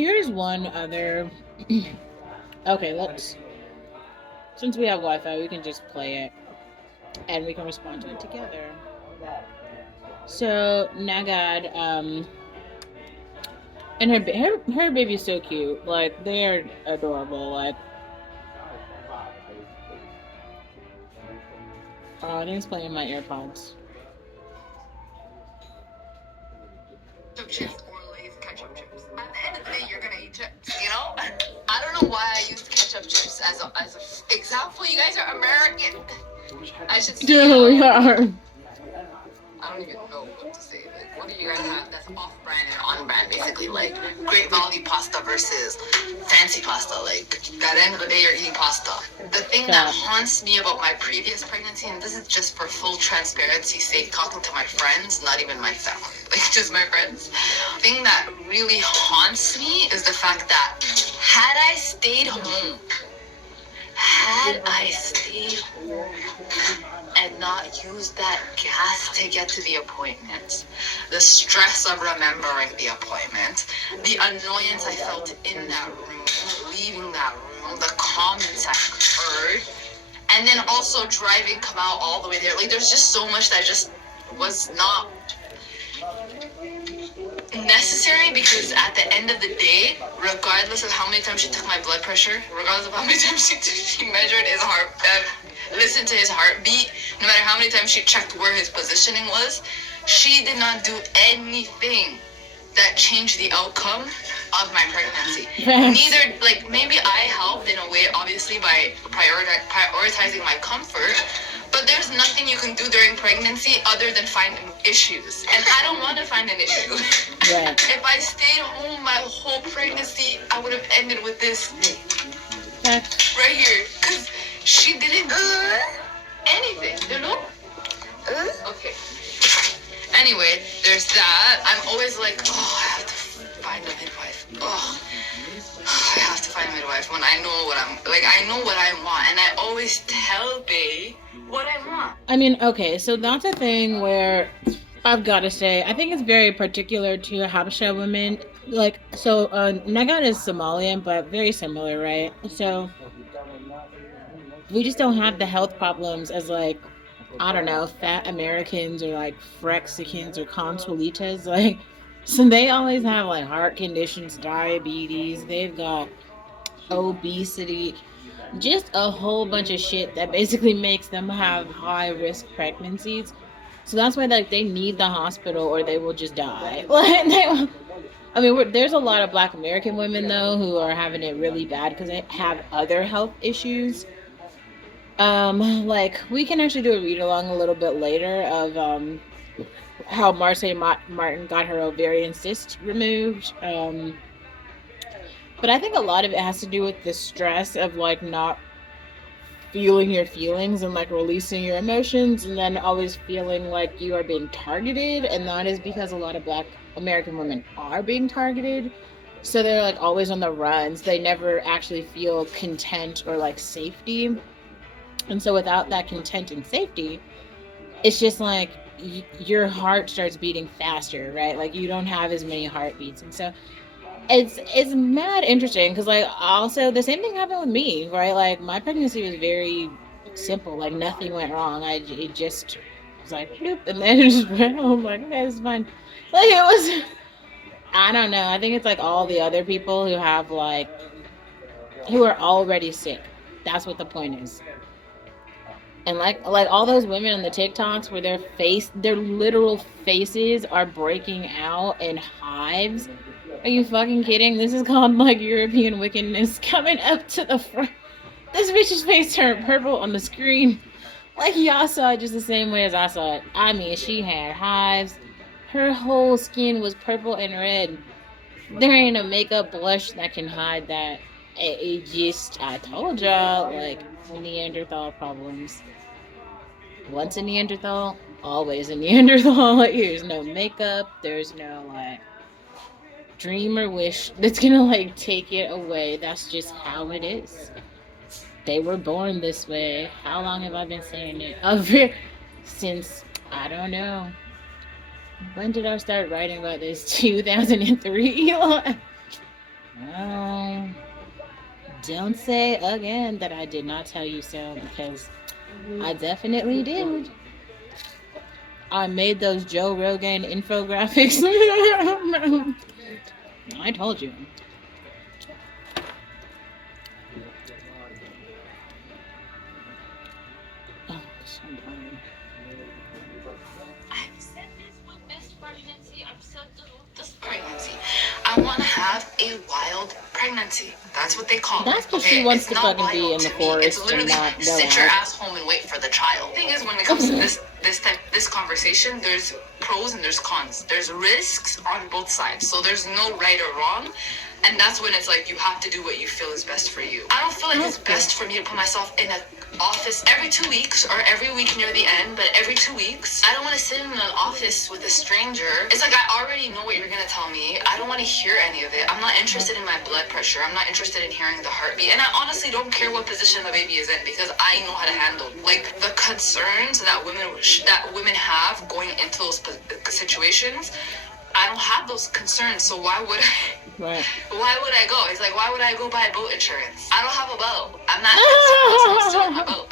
here's one other. Okay, let's. Since we have Wi-Fi, we can just play it, and we can respond to it together. So Nagad, and her baby's so cute. Like they're adorable. Like, oh, I think it's playing in my AirPods. Chips or Lay's ketchup chips. At the end of the day, you're gonna eat chips, you know? I don't know why I used ketchup chips as a example. You guys are American. I should see. Yeah, we are. I don't even know what to say. Like, what do you guys have that's off-brand and on-brand? Basically, like great value pasta versus fancy pasta. Like at the end of the day, you're eating pasta. The thing that haunts me about my previous pregnancy, and this is just for full transparency's sake, talking to my friends, not even my family, like just my friends. The thing that really haunts me is the fact that had I stayed home and not use that gas to get to the appointment, the stress of remembering the appointment, the annoyance I felt in that room, leaving that room, the comments I heard, and then also driving Kamal all the way there. Like, there's just so much that just was not necessary, because at the end of the day, regardless of how many times she took my blood pressure, regardless of how many times she measured his heart, listened to his heartbeat, no matter how many times she checked where his positioning was, she did not do anything that changed the outcome of my pregnancy. Neither, like, maybe I helped in a way, obviously, by prioritizing my comfort, but there's nothing you can do during pregnancy other than find issues. And I don't want to find an issue. Yeah. If I stayed home my whole pregnancy, I would have ended with this right here. Because she didn't do anything, you know? Okay. Anyway, there's that. I'm always like, oh, I have to find a midwife. Oh, I have to find a midwife when I know what I know what I want. And I always tell Bae what I want. I mean, okay, so that's a thing where I've got to say, I think it's very particular to Habesha women. Like, so Nagat is Somalian, but very similar, right? So we just don't have the health problems as, like, I don't know, fat Americans or like Frexicans or Consuelitas. Like, so they always have like heart conditions, diabetes, they've got obesity, just a whole bunch of shit that basically makes them have high risk pregnancies. So that's why, like, they need the hospital or they will just die. Like, I mean, there's a lot of Black American women though who are having it really bad because they have other health issues. Like, we can actually do a read along a little bit later of how Marseille Martin got her ovarian cyst removed. But I think a lot of it has to do with the stress of like not feeling your feelings and like releasing your emotions, and then always feeling like you are being targeted. And that is because a lot of Black American women are being targeted. So they're like always on the runs. They never actually feel content or like safety. And so without that content and safety, it's just like your heart starts beating faster, right? Like you don't have as many heartbeats. And so it's mad interesting because, like, also the same thing happened with me, right? Like my pregnancy was very simple. Like nothing went wrong. It just was like bloop, and then it just went home. Like, okay, it's fine. Like it was, I don't know. I think it's like all the other people who have like who are already sick. That's what the point is. And like all those women on the TikToks where their literal faces are breaking out in hives. Are you fucking kidding? This is called like European wickedness coming up to the front. This bitch's face turned purple on the screen. Like y'all saw it just the same way as I saw it. I mean, she had hives. Her whole skin was purple and red. There ain't a makeup blush that can hide that. It just, I told y'all, like, Neanderthal problems. Once a Neanderthal, always a Neanderthal. Like, there's no makeup, there's no, like, dream or wish that's gonna, like, take it away. That's just how it is. They were born this way. How long have I been saying it? Since, I don't know. When did I start writing about this? 2003? Well, don't say again that I did not tell you so, because I definitely did. I made those Joe Rogan infographics. I told you. Oh, so tired. I said this with this pregnancy. I'm so done with this pregnancy. I want to have a wild pregnancy. That's what they call That's it. because she wants It's to not fucking be wild in the to me. It's forest and literally not go sit your out. ass home and wait for the child. Thing is, when it comes to this conversation, there's pros and there's cons. There's risks on both sides. So there's no right or wrong. And that's when it's like you have to do what you feel is best for you. I don't feel like it's best for me to put myself in an office every 2 weeks or every week near the end, but every 2 weeks. I don't want to sit in an office with a stranger. It's like I already know what you're gonna tell me. I don't want to hear any of it. I'm not interested in my blood pressure. I'm not interested in hearing the heartbeat. And I honestly don't care what position the baby is in because I know how to handle like the concerns that women have going into those situations. I don't have those concerns, so why would I? Right. Why would I go? It's like, why would I go buy boat insurance? I don't have a boat. I'm not. Someone else stealing my boat.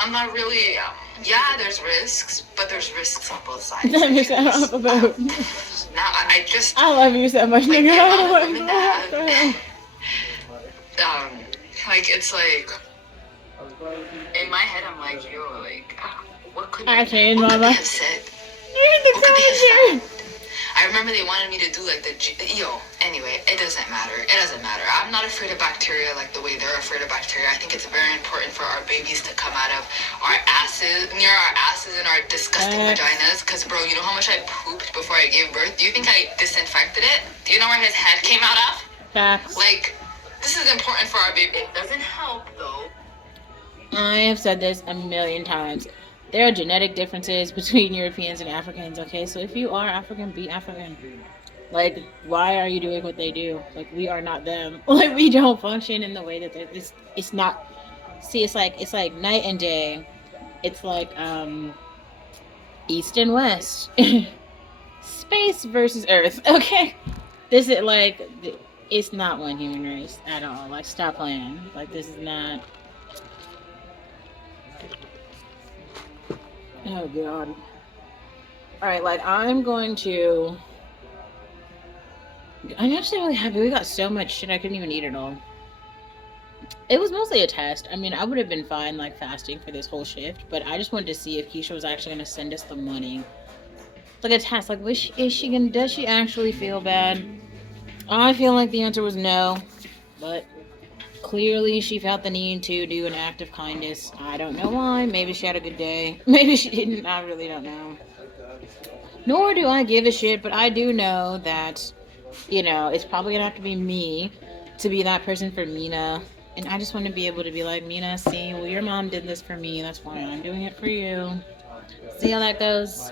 I'm not really. Yeah, there's risks, but there's risks on both sides. Let me set off a boat. Now I just. I love you so much, Like, nigga. the amount of women that have, like it's like. In my head, I'm like, yo, like, what could I changed what my could they mind. have said? You're in the What could they have commentary. found? I remember they wanted me to do like anyway, it doesn't matter. It doesn't matter. I'm not afraid of bacteria like the way they're afraid of bacteria. I think it's very important for our babies to come out of our asses, near our asses and our disgusting vaginas. Because, bro, you know how much I pooped before I gave birth? Do you think I disinfected it? Do you know where his head came out of? Facts. Like, this is important for our baby. It doesn't help, though. I have said this a million times. There are genetic differences between Europeans and Africans, okay? So if you are African, be African. Like, why are you doing what they do? Like, we are not them. Like, we don't function in the way that they're. It's not. See, it's like night and day. It's like East and West, space versus Earth. Okay, this is like it's not one human race at all. Like, stop playing. Like, this is not. Oh god. Alright, like I'm actually really happy. We got so much shit I couldn't even eat it all. It was mostly a test. I mean, I would have been fine like fasting for this whole shift, but I just wanted to see if Keisha was actually gonna send us the money. Like a test, like does she actually feel bad? I feel like the answer was no, but clearly she felt the need to do an act of kindness. I don't know why. Maybe she had a good day. Maybe she didn't. I really don't know. Nor do I give a shit, but I do know that, it's probably gonna have to be me to be that person for Mina. And I just want to be able to be like, Mina, see, well, your mom did this for me. That's why I'm doing it for you. See how that goes?